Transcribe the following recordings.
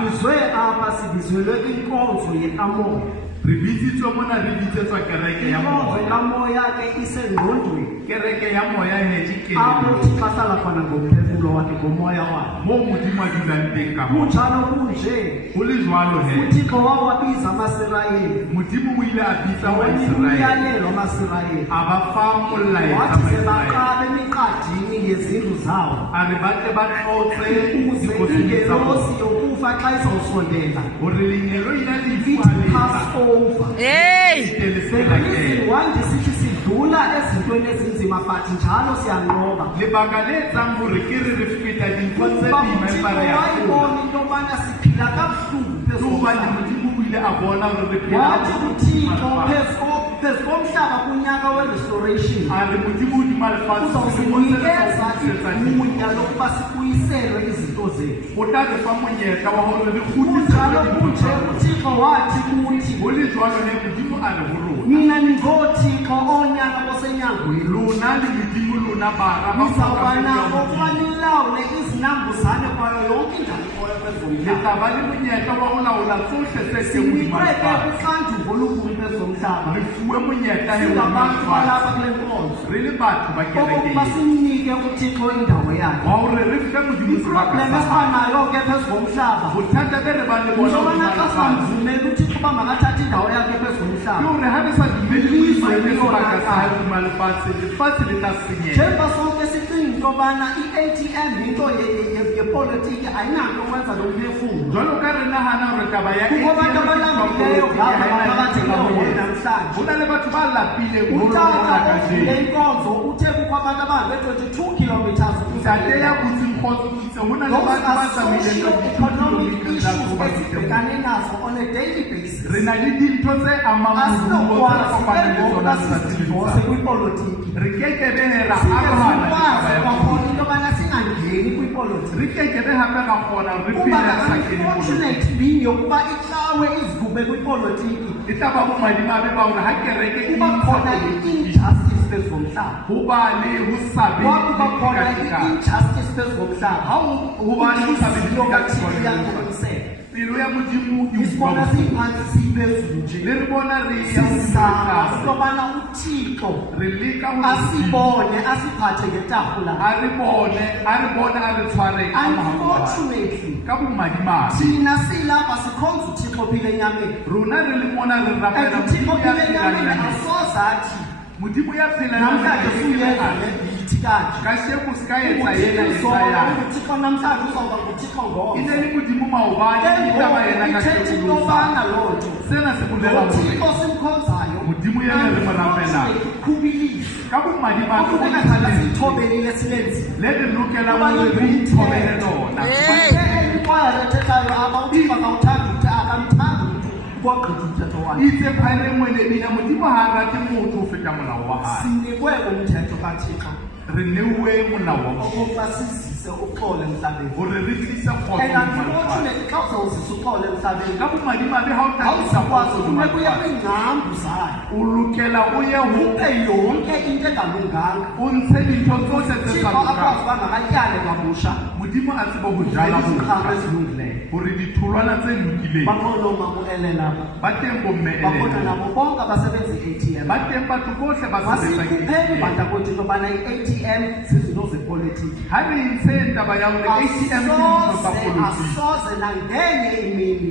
Sibizwe apha sibizelwe inkonzo yeAmoya. Inkonzo kamoya ke isengqondweni. Apho uThixo ahlala khona ngomphefumulo wakhe ngomoya wakhe. Kunjalo kunje. uThixo wawabiza amaSirayeli. Umyalelo amaSirayeli. Wathi sebaqala emiqadini yezindlu zawo. Ukuze ingelosi yokufa xa izawusondela. Ithi pass over. Wanje sithi sidlula ezintweni ezinzima but njalo siyanqoba. Wayibona into yobana siphila kabuhlungu phezu wathi uThixo phezu komhlaba kunyaka we-restoration uzawusinikeza igunya lokuba sibuyiselwe izinto zethu. Kunjalo kunje uThixo wathi kuthi mina ningoThixo onyaka osenyangweni. Nizawuba nako ukuba nilawule izinambuzane kwayo yonke indawo kwezomhlaba. Sinikwe ke uxanduvo olukhulu kwezomhlaba. Singabantu balapha kule nkonzo. Okokuba simnike uThixo indawo yakhe. Iproblem esibanayo ke phezu komhlaba. Njobana xa singamvumeli uThixo uba makathathe indawo yakhe phezu komhlaba. Njengoba sonke sicinga into yobana i-ATM yinto yepolitiki ayinanto ukwenza nomphefumlo. Kukho abantu abalambileyo phakathi namhlanje. Utata ovule inkonzo uthe kukho abantu abahambe 22 kilometers socio-economic issues esibhekane nazo on a daily basis. Asinokwazi kwipolitiki. Kwakhona into yobana singangeni kwipolitiki. Kuba unfortunate being yokuba icawe izigube kwipolitiki. Kuba khona i-injustice phezu komhlaba. Kwakuba khona i-injustice phezu komhlaba. Inhliziyo kaThixo iyakhulumisela. Isibona siphansi siphezulu nje. Sizama ukubana uThixo asibone asiphathe ngetafula. Unfortunately, thina silapha sikhonza uThixo phile enyameni. uThixo phile enyameni asozathi namhlanje suyenza lebithi kanje. uThixo namhlanje uzawuba nguThixo ngomso. Ithethe into yobana loo nto uThixo simkhonzayo ikhubilise. Okubekazala siyithobelile silenzile. Elikwaya lethethayo apha uThixo akawuthandi ukuthi akamthandi kwagqitha umthetho wakhe. Sinikwe umthetho kaThixo okokuba sizise uxolo emhlabeni. And unfortunately xa uzawuzisa uxolo emhlabeni awuzakwazi ufuneka uye kwiingcambu zayo uphe yonke into engalunganga. Thixo akwazi uba makatyale kabusha iziqhamo ezilungileyo. Bakhona oomama uElena, bakhona nabo bonke abasebenza i-ATM. Masikhupheni bantakothi into yobana i-ATM zizinto zepolitiki. Asoze nangenye imini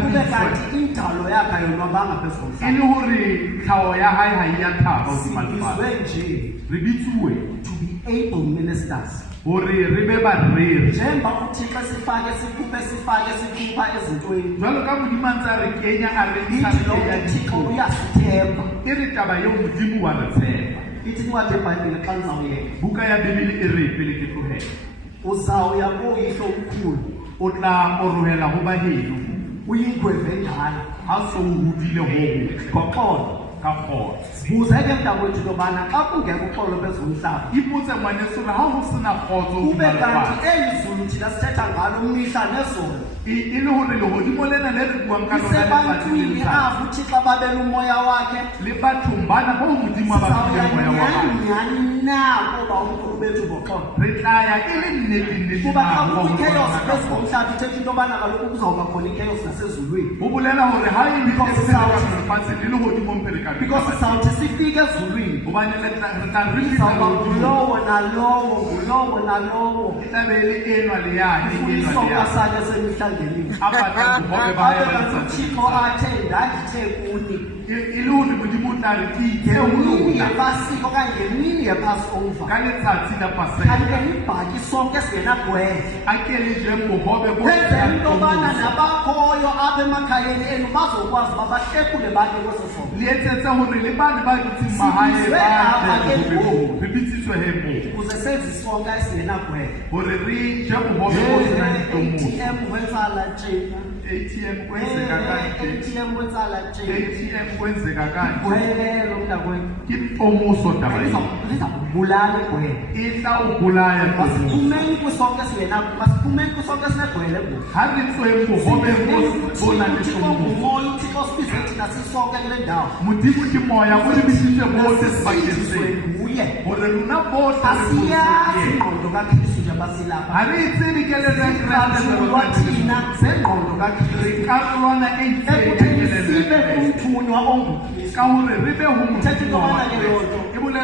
kube kanti indalo yakhe ayonwabanga phezu komhlaba. Sibizwe nje to be able ministers. Njengoba uThixo sifake sikhupha ezintweni. uThixo uyasithemba. Ithi incwadi yeBhayibhile xa nizawuyeka uzawuya kuyihlo omkhulu uyingweve njalo ngoxolo ka kgotso. Buze-ke mntakwethu into yobana xa kungekho uxolo phezu komhlaba Ipotse ngwaneso hore ha ho sena kgotso kube hodima kanti lefatshe. eli zulu thina sithetha ngalo mihla nezolo E le hore lehodimo lena le re buang ka lona letsatsi le isebantwini letsatsi. avo uthixo babela umoya wakhe Le bathong bana ba modimo a ba fileng moya wa hae. nyani na koba unkulu bethu ngoxolo Re tla ya e le nnete kuba xa na kukho i-chaos phezu komhlaba ithetha into yobana kaloku kuzawuba khona i-chaos nasezulwini ho bolela hore ha e le Because tse South- ka lefatsheng le lehodimong pele ka because sizawuthi sifike ezulwini hobane re tla re izawuba fihla ngulowo nalowo ngulowo nalowo e tla be le enwa le yane enwa le isonka yane. sakhe semihla ngemihla A batlang bohobe ba hae abe ba kanti letsatsi. uthixo athe ndandithe kuni E le hore modimo o tla re ke itse ho ngemini lona yepasika okanye ngemini yepassover ka letsatsi la paseka. kanti ke nibhaki sonke singenagwele A ke le jeng bohobe bo kwenzela into yobana nabakhoyo apha emakhayeni enu bazokwazi uba bahlekule bakhe kweso sobo le etsetse hore le bane ba dutseng mahae Sibizwe apha ke ba ngoku. re bitsitswe he moo ukuze senze isonka esingenagwele hore re je bohobe bo senang ditomoso. ATM wenzala njena ATM kwenzeka kanje. ATM wenzala njena ATM kwenzeka kanje. gwelelo mntakwethu Ke tomoso taba eo. liza kubulala igwele E tla o bolaya tomoso. masiphumeni kwisonke esinegwele ngoku Ha re tsweng bohobe bo nang le uthixo tomoso. ngumoya uthixo sibize thina sisonke kule ndawo Modimo ke moya o lebisitse bohle sebakeng Sisizwe sena. nguye Hore rona bohle re asiyazi bolokile. ingqondo kakristu nje abasilapha Ha re itsebe kelello ya Kreste Sibalulwa thina zengqondo kakristu re karolwana e itseng ya ekutheni kelello sibe ya Kreste. kumthunywa ongukristu Ka hore re be ho thetha into yobana ke loo nto